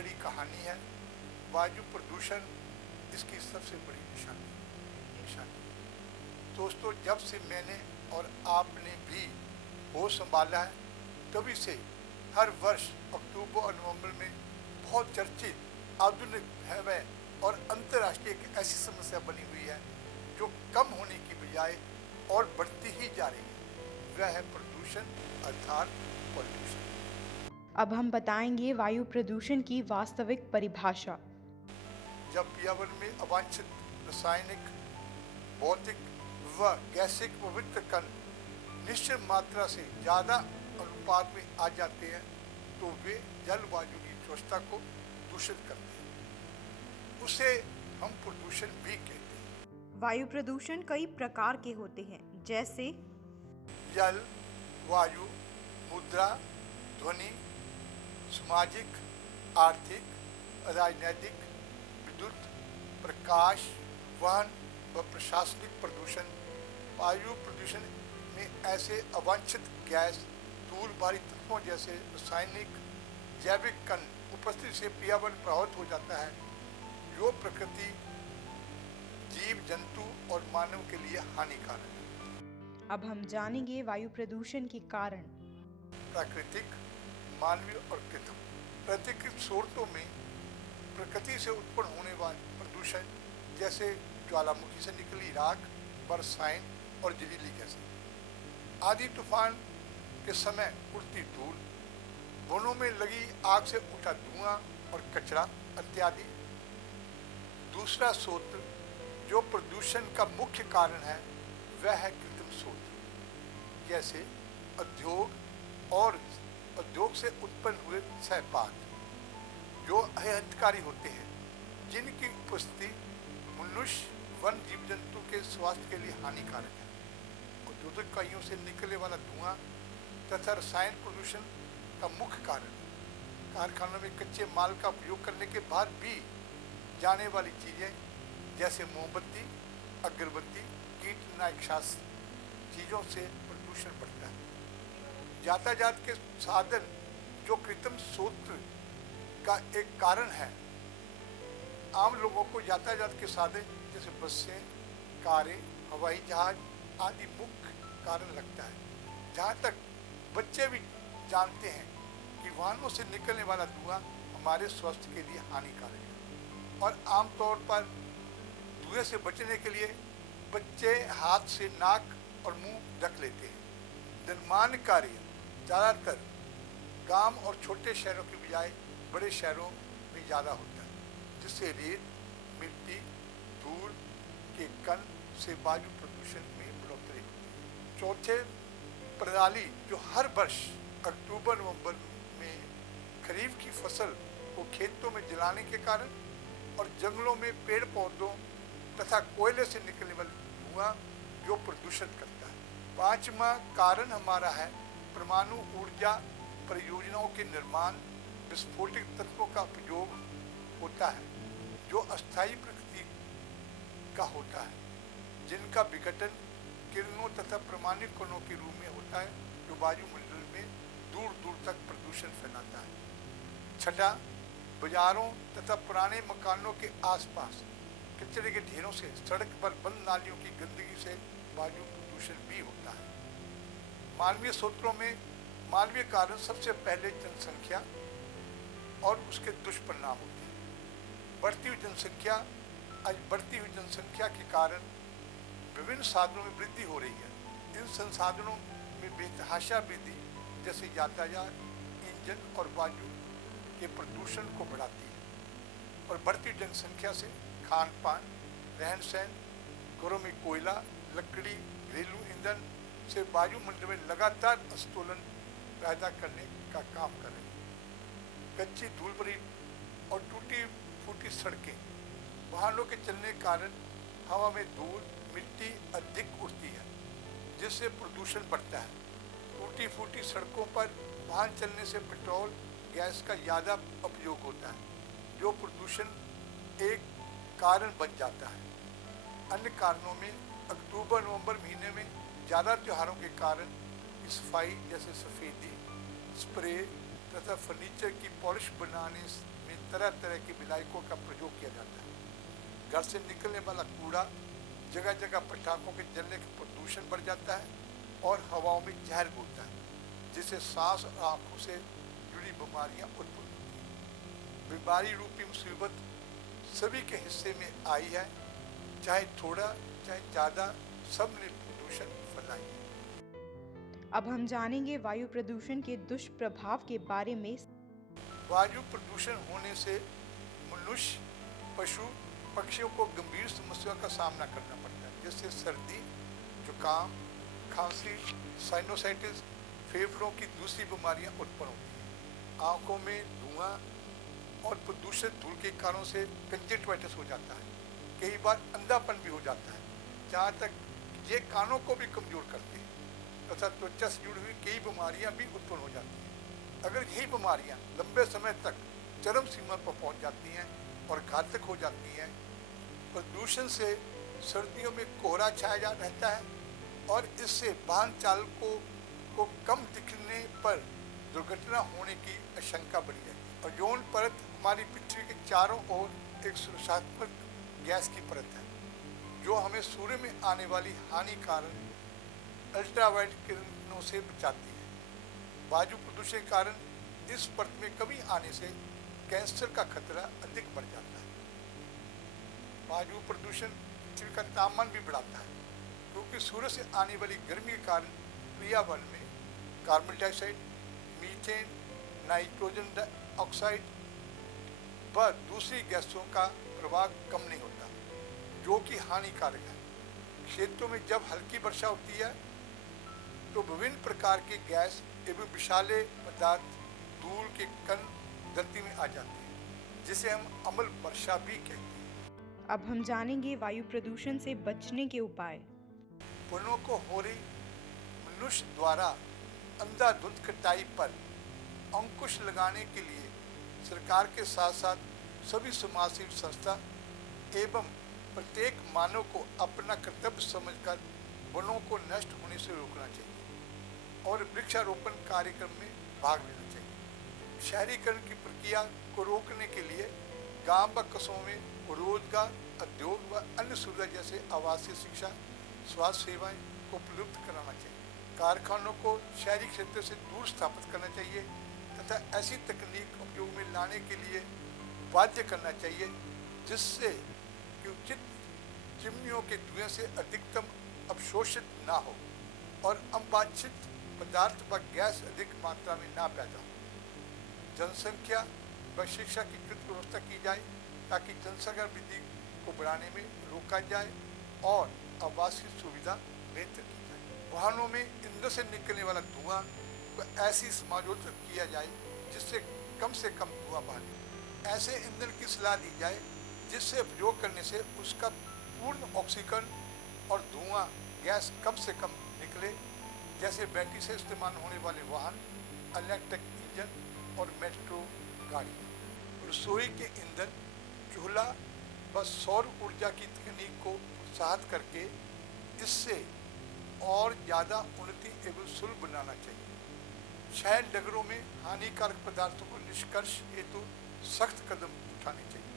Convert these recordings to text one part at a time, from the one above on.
कड़ी कहानी है। वायु प्रदूषण इसकी सबसे बड़ी निशानी। दोस्तों, जब से मैंने और आपने भी होश संभाला है, तभी से हर वर्ष अक्टूबर और नवंबर में बहुत चर्चित आधुनिक भयावह और अंतर्राष्ट्रीय एक ऐसी समस्या बनी हुई है जो कम होने की बजाय और बढ़ती ही जा रही है। वह है प्रदूषण अर्थात पॉल्यूशन। अब हम बताएंगे वायु प्रदूषण की वास्तविक परिभाषा। जब पर्यावरण में अवांछित रासायनिक, भौतिक व गैसिक पवित्र कण निश्चित मात्रा से ज़्यादा अनुपात में आ जाते हैं तो वे जलवायु की स्वच्छता को दूषित करते हैं। उसे हम प्रदूषण भी कहते हैं। वायु प्रदूषण कई प्रकार के होते हैं, जैसे जल, वायु, मुद्रा, ध्वनि, सामाजिक, आर्थिक, राजनैतिक, विद्युत, प्रकाश, वाहन व प्रशासनिक प्रदूषण। वायु प्रदूषण में ऐसे अवांछित गैस, धूल भारी तत्वों जैसे रासायनिक, जैविक कण उपस्थिति से पर्यावरण प्रभावित हो जाता है, जो प्रकृति, जीव जंतु और मानव के लिए हानिकारक है। अब हम जानेंगे वायु प्रदूषण के कारण। प्राकृतिक, मानवीय और कृत्रिम। प्राकृतिक स्रोतों में प्रकृति से उत्पन्न होने वाले प्रदूषण जैसे ज्वालामुखी से निकली राख, बरसाइन और जहरीली गैसें। आंधी तूफान के समय उड़ती धूल, वनों में लगी आग से उठा धुआं और कचरा इत्यादि। दूसरा स्रोत जो प्रदूषण का मुख्य कारण है वह है कृत्रिम स्रोत, जैसे उद्योग और उद्योग से उत्पन्न हुए सहपात जो अहितकारी होते हैं, जिनकी उपस्थिति मनुष्य, वन जीव जंतु के स्वास्थ्य के लिए हानिकारक है। औद्योगिक इकाइयों से निकलने वाला धुआं तथा रसायन प्रदूषण का मुख्य कारण। कारखानों में कच्चे माल का उपयोग करने के बाद भी जाने वाली चीज़ें जैसे मोमबत्ती, अगरबत्ती, कीटनाशक चीज़ों से प्रदूषण बढ़ता है। यातायात के साधन जो कृत्रिम स्रोत का एक कारण है। आम लोगों को यातायात के साधन जैसे बसें, कारें, हवाई जहाज आदि मुख्य कारण लगता है। जहाँ तक बच्चे भी जानते हैं कि वाहनों से निकलने वाला धुआं हमारे स्वास्थ्य के लिए हानिकारक है और आमतौर पर धुएं से बचने के लिए बच्चे हाथ से नाक और मुंह ढक लेते हैं। निर्माण कार्य ज़्यादातर गांव और छोटे शहरों के बजाय बड़े शहरों में ज़्यादा होता है, जिससे रेत, मिट्टी, धूल के कण से वायु प्रदूषण में बढ़ोतरी होती है। चौथे, पराली जो हर वर्ष अक्टूबर नवंबर में खरीफ की फसल को खेतों में जलाने के कारण और जंगलों में पेड़ पौधों तथा कोयले से निकलने वाला धुआं जो प्रदूषित करता है। पांचवा कारण हमारा है परमाणु ऊर्जा परियोजनाओं के निर्माण, विस्फोटक तत्वों का उपयोग होता है जो अस्थायी प्रकृति का होता है, जिनका विघटन किरणों तथा परमाणु कणों के रूप में होता है जो वायुमंडल में दूर दूर तक प्रदूषण फैलाता है। छठा, बाजारों तथा पुराने मकानों के आसपास कचरे के ढेरों से सड़क पर बंद नालियों की गंदगी से वायु प्रदूषण भी होता है। मानवीय स्रोतों में मानवीय कारण सबसे पहले जनसंख्या और उसके दुष्परिणाम होते हैं। बढ़ती हुई जनसंख्या के कारण विभिन्न साधनों में वृद्धि हो रही है। इन संसाधनों में बेतहाशा वृद्धि जैसे यातायात, इंजन और वायु के प्रदूषण को बढ़ाती है और बढ़ती जनसंख्या से खान पान, रहन सहन, घरों में कोयला, लकड़ी, घरेलू ईंधन से वायुमंडल में लगातार आंदोलन पैदा करने का काम कर रही है। कच्ची धूल भरी और टूटी फूटी सड़कें, वाहनों के चलने के कारण हवा में धूल, मिट्टी अधिक उड़ती है जिससे प्रदूषण बढ़ता है। टूटी फूटी सड़कों पर वाहन चलने से पेट्रोल, गैस का ज़्यादा उपयोग होता है जो प्रदूषण एक कारण बन जाता है। अन्य कारणों में अक्टूबर नवंबर महीने में ज़्यादा त्योहारों के कारण सफाई जैसे सफ़ेदी, स्प्रे तथा फर्नीचर की पॉलिश बनाने में तरह तरह के विलायकों का प्रयोग किया जाता है। घर से निकलने वाला कूड़ा, जगह जगह पटाखों के जलने का प्रदूषण बढ़ जाता है और हवाओं में जहर घुलता है, जिससे सांस और आंखों से जुड़ी बीमारियां उत्पन्न होती हैं। बीमारी रूपी मुसीबत सभी के हिस्से में आई है, चाहे थोड़ा चाहे ज़्यादा, सब ने प्रदूषण फैलाई है। अब हम जानेंगे वायु प्रदूषण के दुष्प्रभाव के बारे में। वायु प्रदूषण होने से मनुष्य, पशु, पक्षियों को गंभीर समस्याओं का सामना करना पड़ता है, जैसे सर्दी, जुकाम, खांसी, साइनोसाइटिस, फेफड़ों की दूसरी बीमारियां उत्पन्न होती हैं। आंखों में धुआं और प्रदूषित धूल के कारणों से कंजक्टिवाइटिस हो जाता है। कई बार अंधापन भी हो जाता है, जहाँ तक ये कानों को भी कमजोर करती है तथा त्वचा से जुड़ी हुई कई बीमारियां भी उत्पन्न हो जाती हैं। अगर यही बीमारियां लंबे समय तक चरम सीमा पर पहुंच जाती हैं और घातक हो जाती हैं। प्रदूषण से सर्दियों में कोहरा छाया रहता है और इससे वाहन चालकों को कम दिखने पर दुर्घटना होने की आशंका बढ़ी है। ओजोन परत हमारी पृथ्वी के चारों ओर एक सुरक्षात्मक गैस की परत है, जो हमें सूर्य में आने वाली हानिकारक अल्ट्रावायलेट किरणों से बचाती है। वायु प्रदूषण के कारण इस परत में कमी आने से कैंसर का खतरा अधिक बढ़ जाता है। वायु प्रदूषण पृथ्वी का तापमान भी बढ़ाता है, क्योंकि सूर्य से आने वाली गर्मी के कारण पर्यावरण में carbon dioxide, methane, nitrogen dioxide व दूसरी गैसों का प्रवाह कम नहीं होता, जो कि हानिकारक है। क्षेत्रों में जब हल्की वर्षा होती है तो विभिन्न प्रकार के गैस एवं विषैले पदार्थ, धूल के कण धरती में आ जाते हैं, जिसे हम अम्ल वर्षा भी कहते हैं। अब हम जानेंगे वायु प्रदूषण से बचने के उपाय। वनों को हो रही मनुष्य द्वारा अंधाधुंध कटाई पर अंकुश लगाने के लिए सरकार के साथ साथ सभी समाजसेवी संस्था एवं प्रत्येक मानव को अपना कर्तव्य समझकर वनों को नष्ट होने से रोकना चाहिए और वृक्षारोपण कार्यक्रम में भाग लेना चाहिए। शहरीकरण की प्रक्रिया को रोकने के लिए गांव व कस्बों में रोजगार, उद्योग व अन्य सुविधा जैसे आवासीय, शिक्षा, स्वास्थ्य सेवाएं उपलब्ध कराना चाहिए। कारखानों को शहरी क्षेत्र से दूर स्थापित करना चाहिए तथा ऐसी तकनीक उपयोग में लाने के लिए बाध्य करना चाहिए जिससे कि उचित चिमनियों के धुएं से अधिकतम अवशोषित ना हो और अवांछित पदार्थ व गैस अधिक मात्रा में ना पैदा हो। जनसंख्या व शिक्षा की उचित व्यवस्था की जाए ताकि जनसंख्या वृद्धि को बढ़ाने में रोका जाए और आवासीय सुविधा बेहतर की जाए। वाहनों में ईंधन से निकलने वाला धुआं को ऐसी समायोजित किया जाए जिससे कम धुआं बाहर। ऐसे ईंधन की सलाह दी जाए जिससे उपयोग करने से उसका पूर्ण ऑक्सीकरण और धुआं गैस कम से कम निकले, जैसे बैटरी से इस्तेमाल होने वाले वाहन, इलेक्ट्रिक इंजन और मेट्रो गाड़ी। रसोई के ईंधन, चूल्हा व सौर ऊर्जा की तकनीक को प्रोत्साहित करके इससे और ज़्यादा उन्नति एवं सुलभ बनाना चाहिए। शहर नगरों में हानिकारक पदार्थों को निष्कर्ष हेतु सख्त कदम उठाने चाहिए।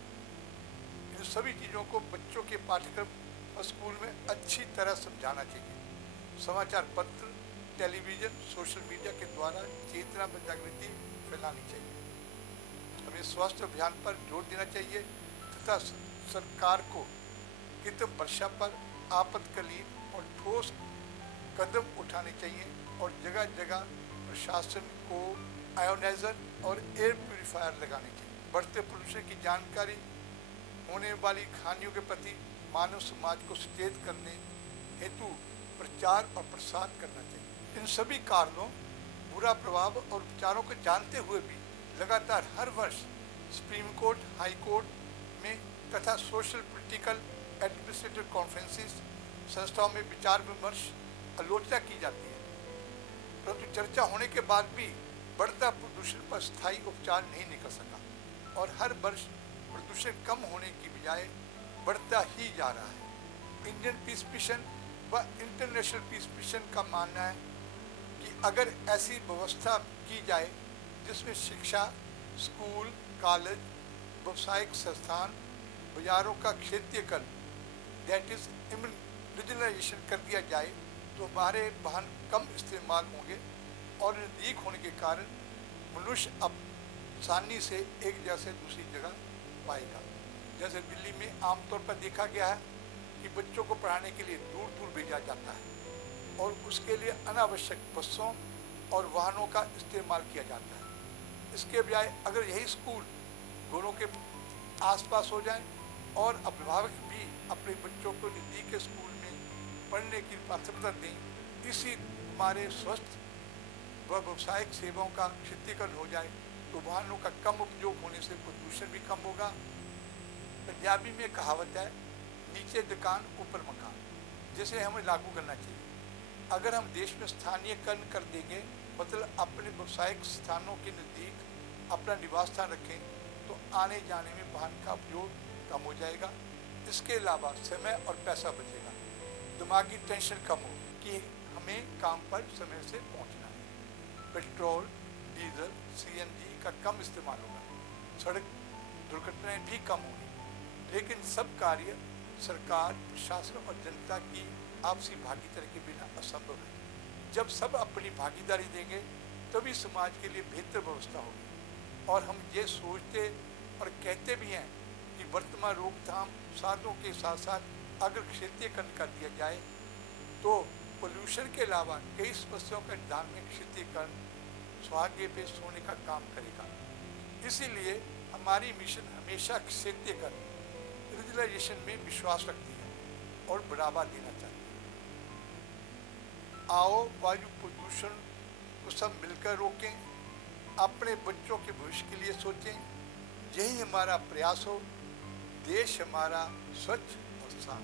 इन सभी चीज़ों को बच्चों के पाठ्यक्रम और स्कूल में अच्छी तरह समझाना चाहिए। समाचार पत्र, टेलीविज़न, सोशल मीडिया के द्वारा चेतना व जागृति फैलानी चाहिए। हमें स्वास्थ्य अभियान पर जोर देना चाहिए तथा सरकार को कृत्रिम वर्षा पर आपातकालीन और ठोस कदम उठाने चाहिए और जगह जगह प्रशासन को आयोनाइजर और एयर प्यूरिफायर लगाने चाहिए। बढ़ते प्रदूषण की जानकारी होने वाली हानियों के प्रति मानव समाज को सचेत करने हेतु प्रचार और प्रसार करना चाहिए। इन सभी कारणों, बुरा प्रभाव और विचारों को जानते हुए भी लगातार हर वर्ष सुप्रीम कोर्ट, हाई कोर्ट में तथा सोशल, पॉलिटिकल, एडमिनिस्ट्रेटिव कॉन्फ्रेंसेस, संस्थाओं में विचार विमर्श, आलोचना की जाती है, परंतु चर्चा होने के बाद भी बढ़ता प्रदूषण पर स्थायी उपचार नहीं निकल सका और हर वर्ष प्रदूषण कम होने की बजाय बढ़ता ही जा रहा है। इंडियन पीस मिशन व इंटरनेशनल पीस मिशन का मानना है कि अगर ऐसी व्यवस्था की जाए जिसमें शिक्षा, स्कूल, कॉलेज व्यवसायिक संस्थान, बाजारों का क्षेत्रीयकरण दैट इज रीजनलाइजेशन कर दिया जाए तो हमारे वाहन कम इस्तेमाल होंगे और नज़दीक होने के कारण मनुष्य अब आसानी से एक जगह से दूसरी जगह पाएगा। जैसे दिल्ली में आमतौर पर देखा गया है कि बच्चों को पढ़ाने के लिए दूर दूर भेजा जाता है और उसके लिए अनावश्यक बसों और वाहनों का इस्तेमाल किया जाता है। इसके बजाय अगर यही स्कूल घरों के आसपास हो जाए और अभिभावक भी अपने बच्चों को नज़दीक के स्कूल में पढ़ने की प्राथमिकता दें, इसी हमारे स्वस्थ व व्यावसायिक सेवाओं का क्षेत्रीकरण हो जाए तो वाहनों का कम उपयोग होने से प्रदूषण भी कम होगा। पंजाबी में कहावत है, नीचे दुकान ऊपर मकान, जिसे हमें लागू करना चाहिए। अगर हम देश में स्थानीयकरण कर देंगे, मतलब अपने व्यावसायिक स्थानों के नज़दीक अपना निवास स्थान रखें, तो आने जाने में वाहन का उपयोग कम हो जाएगा। इसके अलावा समय और पैसा बचेगा, दिमागी टेंशन कम होगी कि हमें काम पर समय से पहुंचना है। पेट्रोल, डीजल, सीएनजी का कम इस्तेमाल होगा, सड़क दुर्घटनाएं भी कम होंगी। लेकिन सब कार्य सरकार, प्रशासन और जनता की आपसी भागीदारी के बिना असंभव है। जब सब अपनी भागीदारी देंगे तभी समाज के लिए बेहतर व्यवस्था होगी। और हम ये सोचते और कहते भी हैं कि वर्तमान रोकथाम साधनों के साथ साथ अगर क्षेत्रीयकरण कर दिया जाए तो पोल्यूशन के अलावा कई समस्याओं का निदान में क्षेत्रीयकरण सौभाग्य पे सोने का काम करेगा। इसीलिए हमारी मिशन हमेशा क्षेत्रीयकरण, रीजनलाइजेशन में विश्वास रखती है और बढ़ावा देना चाहती है। आओ वायु प्रदूषण को सब मिलकर रोकें, अपने बच्चों के भविष्य के लिए सोचें। यही हमारा प्रयास हो, देश हमारा स्वच्छ और साफ।